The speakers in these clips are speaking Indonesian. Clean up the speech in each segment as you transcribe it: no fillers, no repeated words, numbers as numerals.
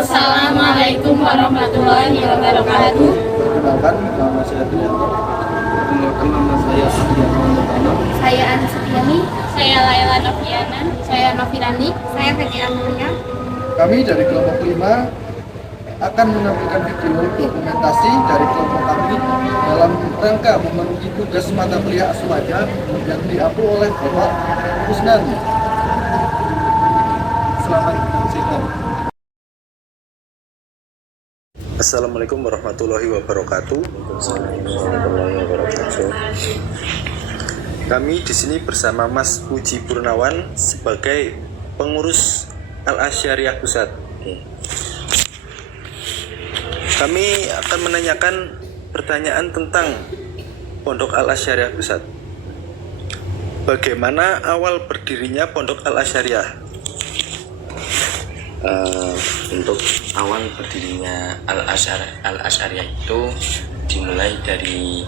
Assalamualaikum warahmatullahi wabarakatuh. Perkenalkan, nama saya Trianto. Perkenalkan, nama saya Satya. Saya Ani Setiani. Saya Laila Noviana. Saya Novirani. Saya Fethi Amelia. Kami dari kelompok 5 akan menampilkan video dokumentasi dari kelompok kami dalam rangka memenuhi tugas mata kuliah Aswaja yang diapu oleh Bapak Kusnan. Selamat menyaksikan. Assalamualaikum warahmatullahi wabarakatuh. Kami di sini bersama Mas Puji Purnawan sebagai pengurus Al-Asyariah Pusat. Kami akan menanyakan pertanyaan tentang Pondok Al-Asyariah Pusat. Bagaimana awal berdirinya Pondok Al-Asyariah? Untuk awal berdirinya Al-Asyariah itu dimulai dari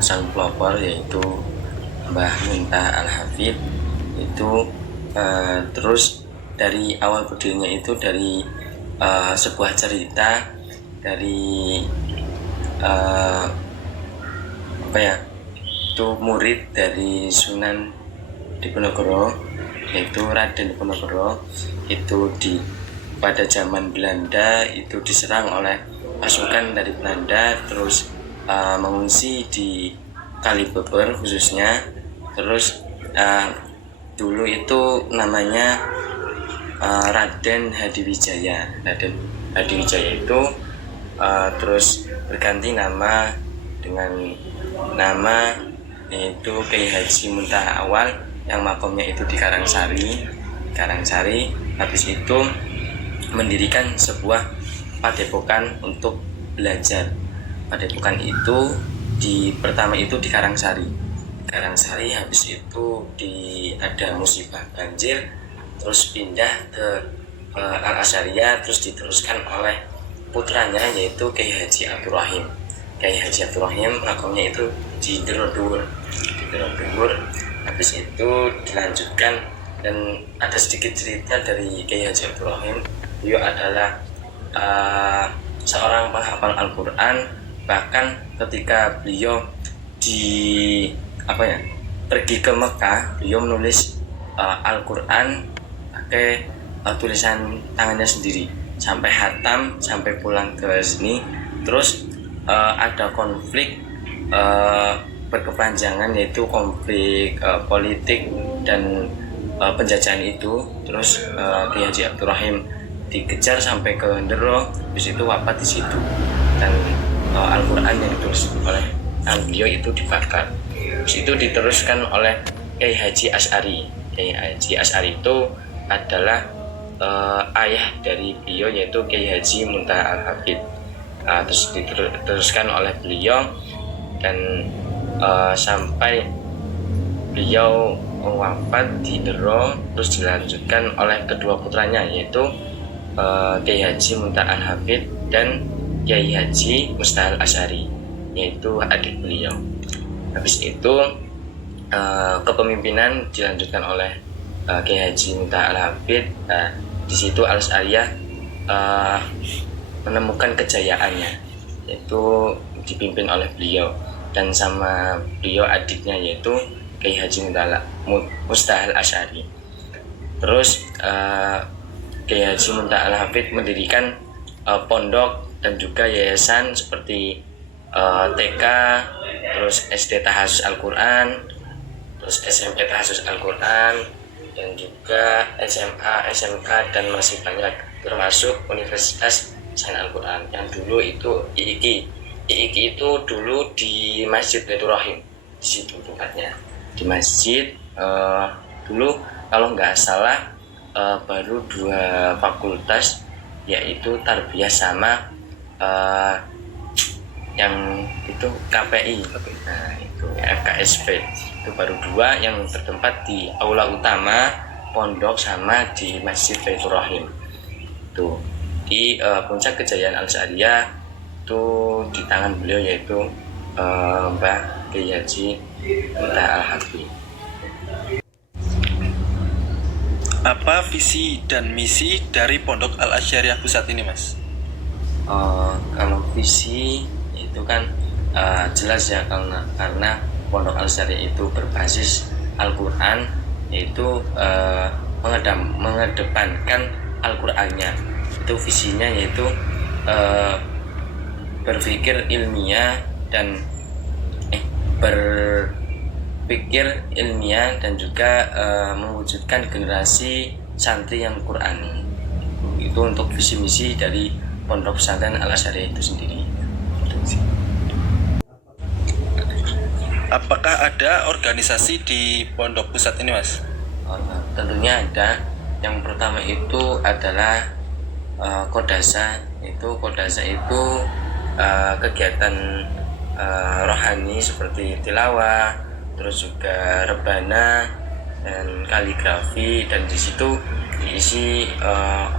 sang pelopor, yaitu Mbah Muntah Al-Hafid. Itu terus dari awal berdirinya itu dari sebuah cerita dari itu murid dari Sunan Diponegoro, yaitu Raden Diponegoro. Itu pada zaman Belanda itu diserang oleh pasukan dari Belanda, terus mengungsi di Kalibeber khususnya. Terus dulu itu namanya Raden Hadiwijaya. Raden Hadiwijaya itu terus berganti nama dengan nama yaitu Kiai Haji Muntah Awal yang makomnya itu di Karangsari. Habis itu mendirikan sebuah padepokan untuk belajar. Padepokan itu pertama itu di Karangsari. Habis itu ada musibah banjir, terus pindah ke Al-Asyariah, terus diteruskan oleh putranya yaitu Kiai Haji Abdul Rahim. Kiai Haji Abdul Rahim makomnya itu di Derodur. Habis itu dilanjutkan. Dan ada sedikit cerita dari Kiai Haji Abdul Rahim. Beliau adalah seorang penghafal Al-Quran. Bahkan ketika beliau pergi ke Mekah, beliau menulis Al-Quran pakai tulisan tangannya sendiri sampai hatam, sampai pulang ke sini. Terus ada konflik berkepanjangan, yaitu konflik politik dan penjajahan itu. Terus Kiai Haji Abdul Rahim dikejar sampai ke Ndero, habis itu wafat di situ. Dan Al-Quran yang ditulis oleh beliau itu dibakar. Habis itu diteruskan oleh Kiai Haji Asy'ari. Kiai Haji Asy'ari itu adalah ayah dari beliau, yaitu Kiai Haji Muntah Al-Hafid. Terus diteruskan oleh beliau dan sampai beliau wafat di Ndero, terus dilanjutkan oleh kedua putranya, yaitu Kiai Haji Muntah Al-Hafid dan Kiai Haji Mustahil Asy'ari, yaitu adik beliau. Habis itu kepemimpinan dilanjutkan oleh Kiai Haji Muntah Al-Hafid. Di situ Al-Asyariah menemukan kejayaannya, yaitu dipimpin oleh beliau dan sama beliau adiknya, yaitu Kiai Haji Mustahil Asy'ari. Terus Kiai Haji Muntah Al-Hafid mendirikan pondok dan juga yayasan seperti TK, terus SD Tahadzus Al-Quran, terus SMP Tahadzus Al-Quran, dan juga SMA, SMK, dan masih banyak, termasuk Universitas Sains Al-Quran yang dulu itu IIKI. IIKI itu dulu di Masjid Baitur Rahim, di situ tempatnya. Di masjid dulu kalau nggak salah baru 2 fakultas, yaitu Tarbiyah sama yang itu KPI. Nah itu FKSP itu baru 2 yang bertempat di aula utama pondok sama di Masjid Baitur Rahim. Tuh di puncak kejayaan Al-Asyariah itu di tangan beliau, yaitu Mbah Kiai Haji Muntah Al-Hafid. Apa visi dan misi dari Pondok Al Asyariah Pusat ini, Mas? Kalau visi itu kan jelas ya, karena Pondok Al Asyariah itu berbasis Al-Quran, yaitu mengedepankan Al-Qurannya. Itu visinya yaitu berpikir ilmiah dan berpikir ilmiah dan juga mewujudkan generasi santri yang Qurani. Itu untuk visi misi dari Pondok Pesantren Al Asyariah itu sendiri. Apakah ada organisasi di Pondok Pusat ini, Mas? Tentunya ada. Yang pertama itu adalah Kodasa. Kodasa itu kegiatan rohani seperti tilawah, terus juga rebana dan kaligrafi, dan di situ diisi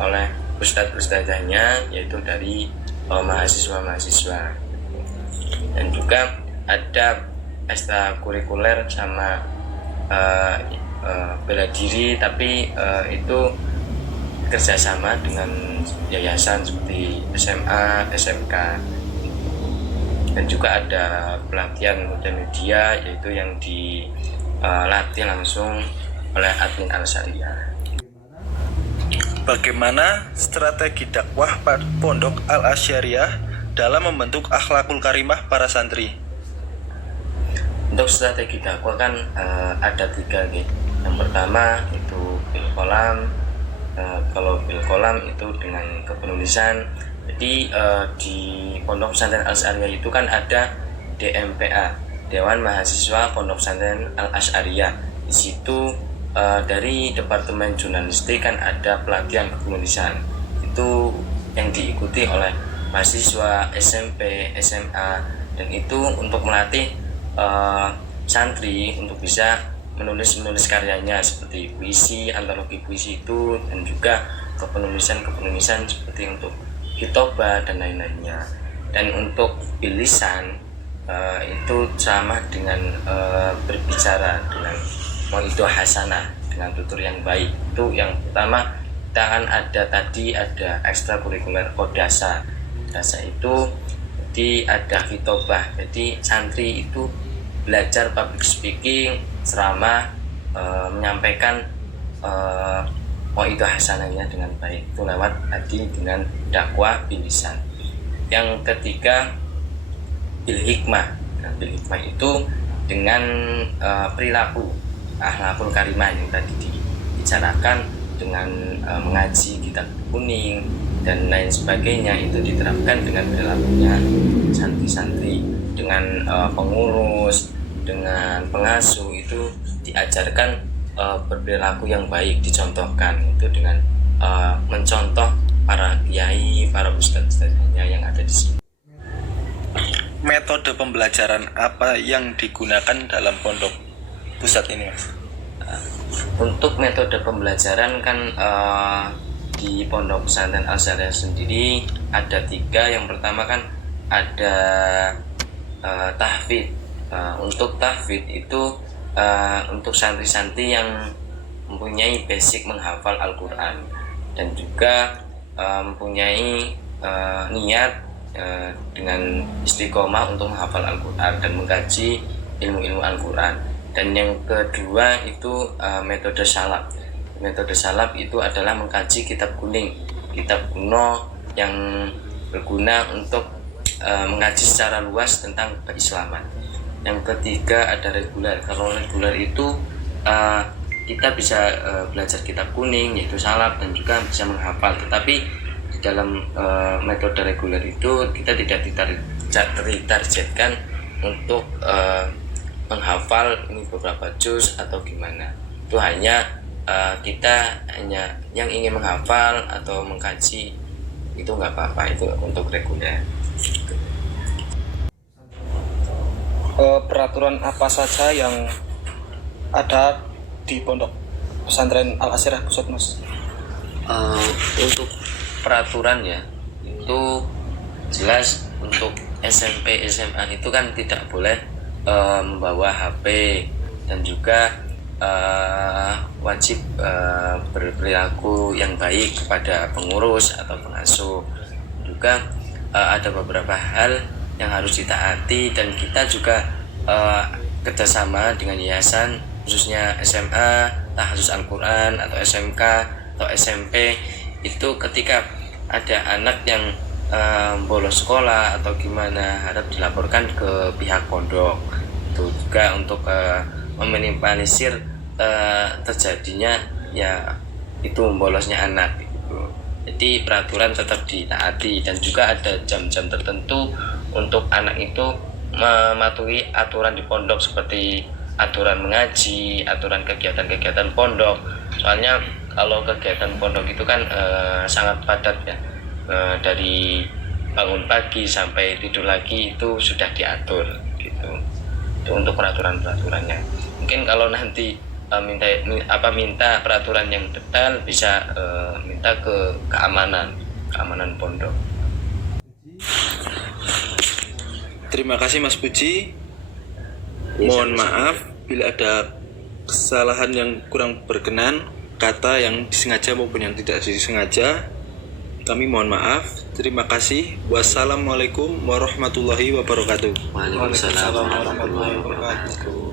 oleh ustadz-ustadzahnya, yaitu dari mahasiswa-mahasiswa. Dan juga ada ekstrakurikuler sama bela diri, tapi itu kerjasama dengan yayasan seperti SMA, SMK. Dan juga ada pelatihan multimedia, yaitu yang dilatih langsung oleh admin Al Asyariah. Bagaimana strategi dakwah Pondok Al Asyariah dalam membentuk akhlakul karimah para santri? Untuk strategi dakwah kan ada 3 gitu. Yang pertama itu bil kolam. Kalau bil kolam itu dengan kepenulisan. Jadi di Pondok Pesantren Al Asyariah itu kan ada DMPA, Dewan Mahasiswa Pondok Pesantren Al Asyariah. Di situ dari Departemen Jurnalistik kan ada pelatihan kepenulisan. Itu yang diikuti oleh mahasiswa SMP, SMA, dan itu untuk melatih santri untuk bisa menulis karyanya seperti puisi, antologi puisi itu, dan juga kepenulisan seperti untuk khitobah dan lain-lainnya. Dan untuk bilisan itu sama dengan berbicara dengan mauidhah hasanah, dengan tutur yang baik. Itu yang pertama. Kita kan ada ekstrakurikuler Kodasa. Kodasa itu jadi ada khitobah. Jadi santri itu belajar public speaking, ceramah, menyampaikan mauidhah hasanahnya dengan baik. Itu lewat tadi dengan dakwah bilisan. Yang ketiga bil hikmah. Bil hikmah itu dengan perilaku akhlakul karimah yang tadi dibicarakan, dengan mengaji kitab kuning dan lain sebagainya. Itu diterapkan dengan perilakunya santri-santri, dengan pengurus, dengan pengasuh, itu diajarkan berperilaku yang baik, dicontohkan itu dengan mencontoh para kiai, para ustadz-ustadznya yang ada di sini. Metode pembelajaran apa yang digunakan dalam Pondok Pusat ini, Mas? Untuk metode pembelajaran kan di Pondok Pesantren Al Asyariah sendiri ada 3. Yang pertama kan ada tahfidz. Untuk tahfidz itu untuk santri-santri yang mempunyai basic menghafal Al-Quran dan juga mempunyai niat dengan istiqomah untuk menghafal Al-Quran dan mengkaji ilmu-ilmu Al-Quran. Dan yang kedua itu metode salaf. Metode salaf itu adalah mengkaji kitab kuning, kitab kuno yang berguna untuk mengkaji secara luas tentang keislaman. Yang ketiga ada reguler. Kalau reguler itu kita bisa belajar kitab kuning, yaitu salaf, dan juga bisa menghafal. Tetapi di dalam metode reguler itu kita tidak ditargetkan untuk menghafal ini beberapa juz atau gimana. Itu hanya kita hanya yang ingin menghafal atau mengkaji itu nggak apa-apa, itu untuk reguler. Peraturan apa saja yang ada di Pondok Pesantren Al Asyariah Pusat, Mas? Untuk peraturan ya, itu jelas untuk SMP SMA itu kan tidak boleh membawa HP, dan juga wajib berperilaku yang baik kepada pengurus atau pengasuh. Juga ada beberapa hal yang harus ditaati, dan kita juga kerjasama dengan yayasan, khususnya SMA, Tahfiz Al-Quran atau SMK atau SMP. Itu ketika ada anak yang bolos sekolah atau gimana, harap dilaporkan ke pihak pondok. Itu juga untuk meminimalisir terjadinya ya itu bolosnya anak gitu. Jadi peraturan tetap ditaati, dan juga ada jam-jam tertentu untuk anak itu mematuhi aturan di pondok, seperti aturan mengaji, aturan kegiatan-kegiatan pondok. Soalnya kalau kegiatan pondok itu kan sangat padat ya, dari bangun pagi sampai tidur lagi itu sudah diatur gitu. Itu untuk peraturan-peraturannya. Mungkin kalau nanti minta peraturan yang detail, bisa minta ke keamanan pondok. Terima kasih Mas Puji. Mohon maaf bila ada kesalahan yang kurang berkenan, kata yang disengaja maupun yang tidak disengaja. Kami mohon maaf. Terima kasih. Wassalamualaikum warahmatullahi wabarakatuh. Waalaikumsalam warahmatullahi wabarakatuh.